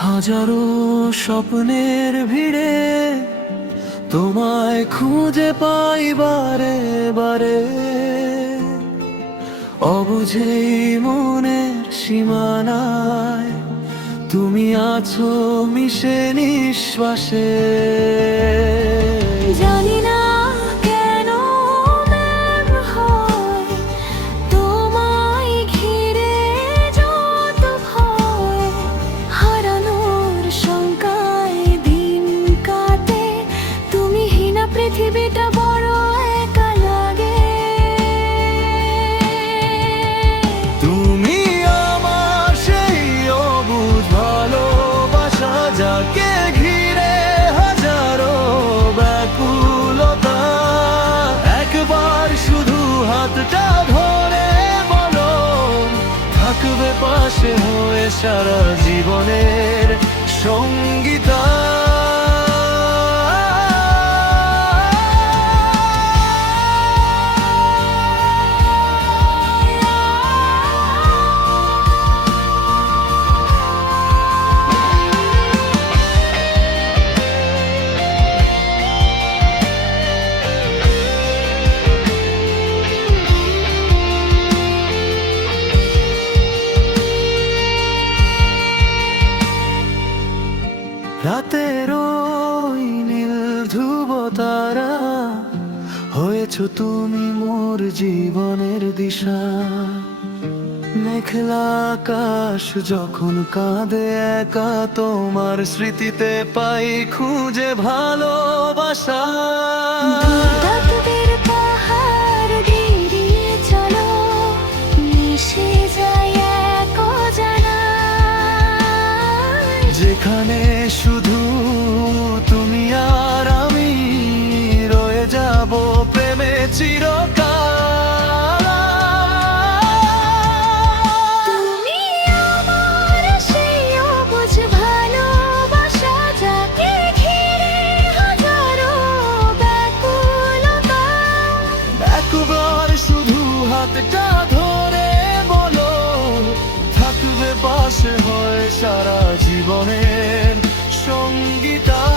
হাজারো স্বপ্নের ভিড়ে তোমায় খুঁজে পাই বারে বারে। অবুঝেই মনের সীমানায় তুমি আছো মিশে নিঃশ্বাসে। হাতটা ধরে বলো থাকবে পাশে হয়ে সারা জীবনের রাতের নীল ধ্রুব তারা, হয়েছ তুমি মোর জীবনের দিশা। মেঘলা আকাশ যখন কাঁদে একা, তোমার স্মৃতিতে পাই খুঁজে ভালোবাসা। যেখানে শুধু তুমি আর আমি রয়ে যাব প্রেমে চিরকাল। তুমি আমার জীবনের সঙ্গীতা